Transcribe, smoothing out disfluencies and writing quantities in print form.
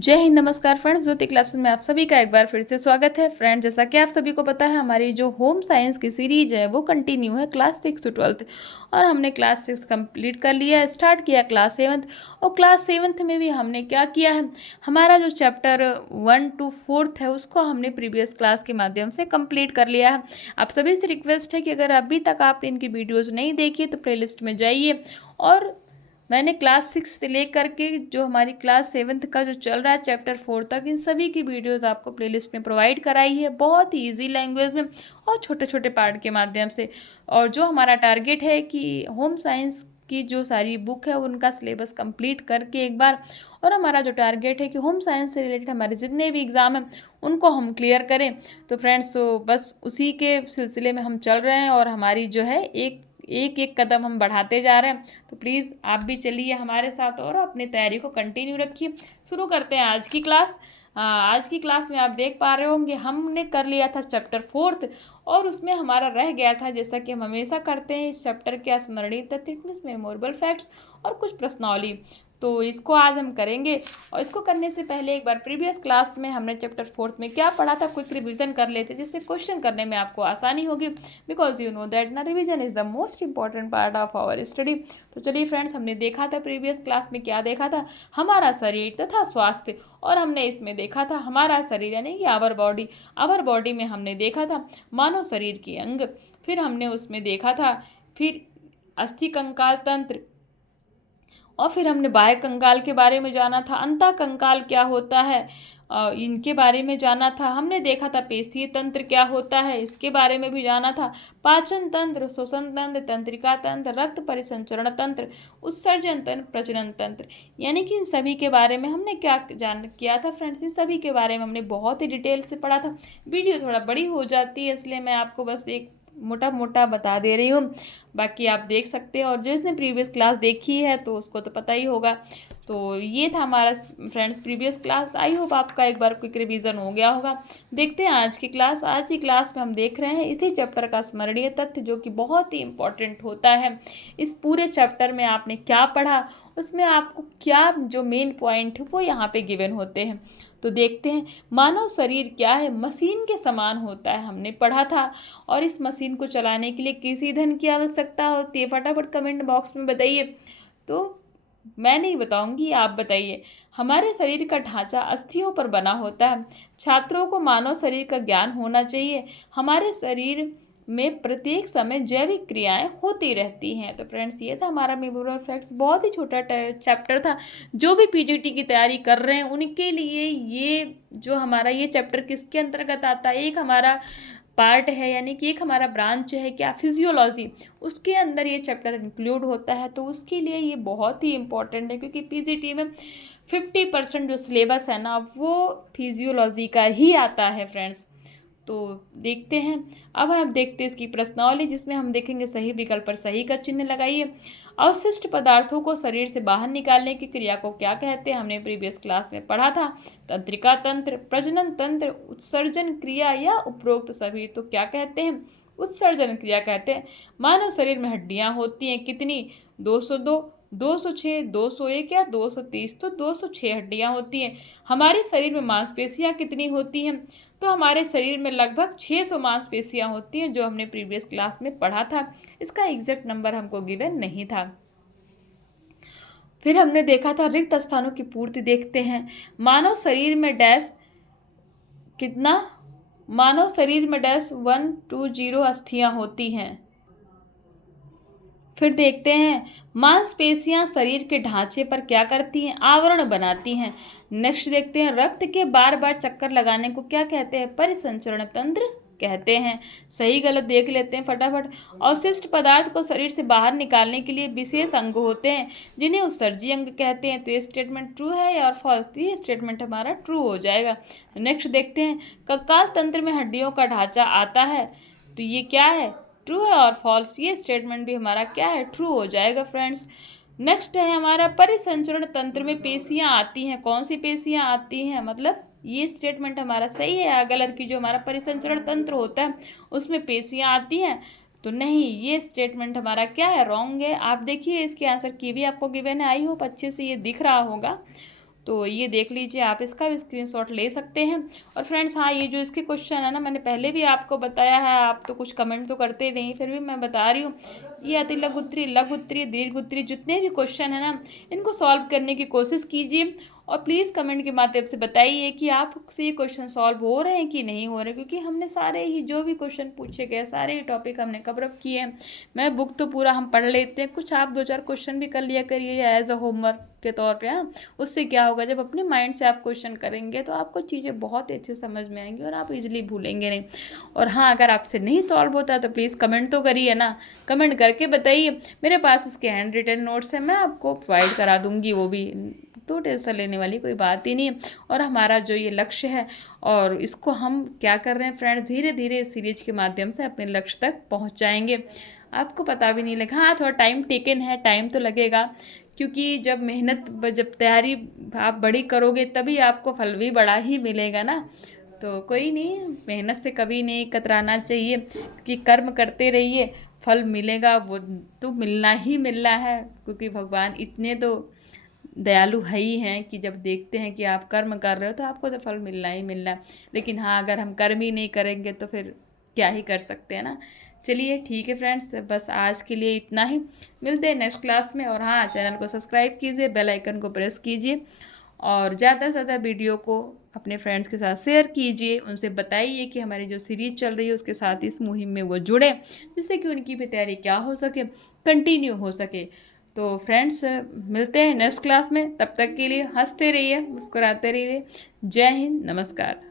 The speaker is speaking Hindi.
जय हिंद, नमस्कार फ्रेंड्स। ज्योति क्लासेस में आप सभी का एक बार फिर से स्वागत है। फ्रेंड्स, जैसा कि आप सभी को पता है, हमारी जो होम साइंस की सीरीज है वो कंटिन्यू है क्लास 6 टू 12th। और हमने क्लास 6 कंप्लीट कर लिया है, स्टार्ट किया क्लास 7th। और क्लास 7th में भी हमने क्या किया है, हमारा जो चैप्टर 1 to 4th है उसको हमने प्रीवियस क्लास के माध्यम से कंप्लीट कर लिया है। आप सभी से रिक्वेस्ट है कि अगर अभी तक आपने इनकी वीडियोज़ नहीं देखी तो प्लेलिस्ट में जाइए। और मैंने क्लास 6 से लेकर के जो हमारी क्लास 7th का जो चल रहा है चैप्टर 4 तक, इन सभी की वीडियोस आपको प्लेलिस्ट में प्रोवाइड कराई है, बहुत ही ईजी लैंग्वेज में और छोटे छोटे पार्ट के माध्यम से। और जो हमारा टारगेट है कि होम साइंस की जो सारी बुक है उनका सिलेबस कंप्लीट करके एक बार, और हमारा जो टारगेट है कि होम साइंस से रिलेटेड हमारे जितने भी एग्ज़ाम हैं उनको हम क्लियर करें। तो फ्रेंड्स, तो बस उसी के सिलसिले में हम चल रहे हैं और हमारी जो है एक एक कदम हम बढ़ाते जा रहे हैं। तो प्लीज़ आप भी चलिए हमारे साथ और अपनी तैयारी को कंटिन्यू रखिए। शुरू करते हैं आज की क्लास। आज की क्लास में आप देख पा रहे होंगे हमने कर लिया था चैप्टर 4th, और उसमें हमारा रह गया था, जैसा कि हम हमेशा करते हैं, इस चैप्टर के स्मरणीय तथ्य, मेमोरेबल फैक्ट्स और कुछ प्रश्नावली। तो इसको आज हम करेंगे। और इसको करने से पहले एक बार प्रीवियस क्लास में हमने चैप्टर 4th में क्या पढ़ा था क्विक रिवीजन कर लेते, जिससे क्वेश्चन करने में आपको आसानी होगी। बिकॉज यू नो दैट ना revision is the most important part of our study. तो चलिए फ्रेंड्स, हमने देखा था प्रीवियस क्लास में क्या देखा था, हमारा शरीर तथा स्वास्थ्य। और हमने इसमें देखा था हमारा शरीर यानी कि आवर बॉडी। आवर बॉडी में हमने देखा था मानव शरीर के अंग। फिर हमने उसमें देखा था फिर अस्थि कंकाल तंत्र, और फिर हमने बाह्य कंकाल के बारे में जाना था, अंतः कंकाल क्या होता है इनके बारे में जाना था। हमने देखा था पेशीय तंत्र क्या होता है, इसके बारे में भी जाना था। पाचन तंत्र, श्वसन तंत्र, तंत्रिका तंत्र, रक्त परिसंचरण तंत्र, उत्सर्जन तंत्र, प्रजनन तंत्र, यानी कि इन सभी के बारे में हमने क्या जान किया था फ्रेंड्स। इन सभी के बारे में हमने बहुत ही डिटेल से पढ़ा था। वीडियो थोड़ा बड़ी हो जाती है, इसलिए मैं आपको बस एक मोटा मोटा बता दे रही हूँ, बाकी आप देख सकते हैं। और जिसने प्रीवियस क्लास देखी है तो उसको तो पता ही होगा। तो ये था हमारा friends previous class. I hope आपका एक बार क्विक रिवीजन हो गया होगा। देखते हैं आज की क्लास। आज की क्लास में हम देख रहे हैं इसी चैप्टर का स्मरणीय तथ्य, जो कि बहुत ही इंपॉर्टेंट होता है। इस पूरे चैप्टर में आपने क्या पढ़ा, उसमें आपको क्या जो मेन पॉइंट है वो यहाँ पे गिवन होते हैं। तो देखते हैं, मानव शरीर क्या है, मशीन के समान होता है, हमने पढ़ा था। और इस मशीन को चलाने के लिए किस ईंधन की आवश्यकता होती है, फटाफट कमेंट बॉक्स में बताइए। तो मैं नहीं बताऊंगी, आप बताइए। हमारे शरीर का ढांचा अस्थियों पर बना होता है। छात्रों को मानव शरीर का ज्ञान होना चाहिए। हमारे शरीर में प्रत्येक समय जैविक क्रियाएं होती रहती हैं। तो फ्रेंड्स, ये था हमारा मेमोरेबल फैक्ट्स। बहुत ही छोटा चैप्टर था। जो भी पीजीटी की तैयारी कर रहे हैं उनके लिए ये जो हमारा ये चैप्टर किसके अंतर्गत आता है, एक हमारा पार्ट है, यानी कि एक हमारा ब्रांच है क्या, फिजियोलॉजी, उसके अंदर ये चैप्टर इंक्लूड होता है। तो उसके लिए ये बहुत ही इंपॉर्टेंट है, क्योंकि पीजीटी में 50% जो सिलेबस है ना वो फिजियोलॉजी का ही आता है फ्रेंड्स। तो देखते हैं, अब हम देखते हैं इसकी प्रश्नावली, जिसमें हम देखेंगे सही विकल्प पर सही का चिन्ह लगाइए। अवशिष्ट पदार्थों को शरीर से बाहर निकालने की क्रिया को क्या कहते हैं, हमने प्रीवियस क्लास में पढ़ा था। तंत्रिका तंत्र, प्रजनन तंत्र, उत्सर्जन क्रिया या उपरोक्त सभी। तो क्या कहते हैं, उत्सर्जन क्रिया कहते हैं। मानव शरीर में हड्डियां होती हैं कितनी, 202, 206, 201 या 230। तो 206 हड्डियां होती हैं। हमारे शरीर में मांसपेशियां कितनी होती हैं, तो हमारे शरीर में लगभग 600 मांसपेशियां होती हैं, जो हमने प्रीवियस क्लास में पढ़ा था। इसका एग्जैक्ट नंबर हमको गिवन नहीं था। फिर हमने देखा था रिक्त स्थानों की पूर्ति। देखते हैं, मानव शरीर में डैश कितना, मानव शरीर में डैश 120 अस्थियां होती हैं। फिर देखते हैं, मांसपेशियां शरीर के ढांचे पर क्या करती हैं, आवरण बनाती हैं। नेक्स्ट देखते हैं, रक्त के बार बार चक्कर लगाने को क्या कहते हैं, परिसंचरण तंत्र कहते हैं। सही गलत देख लेते हैं फटाफट। अवशिष्ट पदार्थ को शरीर से बाहर निकालने के लिए विशेष अंग होते हैं, जिन्हें उत्सर्जी अंग कहते हैं। तो ये स्टेटमेंट ट्रू है या फॉल्स, तो ये स्टेटमेंट हमारा ट्रू हो जाएगा। नेक्स्ट देखते हैं, कंकाल तंत्र में हड्डियों का ढांचा आता है। तो ये क्या है, ट्रू है और फॉल्स, ये स्टेटमेंट भी हमारा क्या है, ट्रू हो जाएगा फ्रेंड्स। नेक्स्ट है हमारा, परिसंचरण तंत्र में पेशियां आती हैं। कौन सी पेशियां आती हैं, मतलब ये स्टेटमेंट हमारा सही है या गलत, की जो हमारा परिसंचरण तंत्र होता है उसमें पेशियां आती हैं। तो नहीं, ये स्टेटमेंट हमारा क्या है, रॉन्ग है। आप देखिए इसके आंसर की भी आपको गिवन है, आई होप अच्छे से ये दिख रहा होगा। तो ये देख लीजिए, आप इसका भी स्क्रीनशॉट ले सकते हैं। और फ्रेंड्स हाँ, ये जो इसके क्वेश्चन है ना, मैंने पहले भी आपको बताया है, आप तो कुछ कमेंट तो करते नहीं, फिर भी मैं बता रही हूँ। ये अति लघु उत्तरीय, लघु उत्तरीय, दीर्घ उत्तरीय जितने भी क्वेश्चन है ना, इनको सॉल्व करने की कोशिश कीजिए। और प्लीज़ कमेंट के माध्यम से बताइए कि आपसे ये क्वेश्चन सॉल्व हो रहे हैं कि नहीं हो रहे, क्योंकि हमने सारे ही जो भी क्वेश्चन पूछे गए, सारे ही टॉपिक हमने कवर अप किए हैं। मैं बुक तो पूरा हम पढ़ लेते हैं, कुछ आप 2-4 क्वेश्चन भी कर लिया करिए एज अ होमवर्क के तौर पे। हाँ, उससे क्या होगा, जब अपने माइंड से आप क्वेश्चन करेंगे तो आपको चीज़ें बहुत ही अच्छे समझ में आएंगी और आप इजीली भूलेंगे नहीं। और हाँ, अगर आपसे नहीं सॉल्व होता तो प्लीज़ कमेंट तो करिए ना, कमेंट करके बताइए। मेरे पास इसके हैंड रिटन नोट्स हैं, मैं आपको प्रोवाइड करा दूँगी, वो भी तो टेंशन लेने वाली कोई बात ही नहीं है। और हमारा जो ये लक्ष्य है, और इसको हम क्या कर रहे हैं फ्रेंड, धीरे धीरे इस सीरीज के माध्यम से अपने लक्ष्य तक पहुंचाएंगे, आपको पता भी नहीं लगेगा। हाँ, थोड़ा टाइम टेकन है, टाइम तो लगेगा, क्योंकि जब जब तैयारी आप बड़ी करोगे तभी आपको फल भी बड़ा ही मिलेगा ना। तो कोई नहीं, मेहनत से कभी नहीं कतराना चाहिए, क्योंकि कर्म करते रहिए, फल मिलेगा, वो तो मिलना ही मिलना है, क्योंकि भगवान इतने तो दयालु है ही हैं कि जब देखते हैं कि आप कर्म कर रहे हो तो आपको तो फल मिलना ही मिलना है। लेकिन हाँ, अगर हम कर्म ही नहीं करेंगे तो फिर क्या ही कर सकते हैं ना। चलिए ठीक है फ्रेंड्स, बस आज के लिए इतना ही, मिलते हैं नेक्स्ट क्लास में। और हाँ, चैनल को सब्सक्राइब कीजिए, बेल आइकन को प्रेस कीजिए, और ज़्यादा से ज़्यादा वीडियो को अपने फ्रेंड्स के साथ शेयर कीजिए, उनसे बताइए कि हमारी जो सीरीज चल रही है उसके साथ इस मुहिम में वो जुड़े, जिससे कि उनकी भी तैयारी क्या हो सके, कंटिन्यू हो सके। तो फ्रेंड्स मिलते हैं नेक्स्ट क्लास में, तब तक के लिए हंसते रहिए, मुस्कुराते रहिए। जय हिंद, नमस्कार।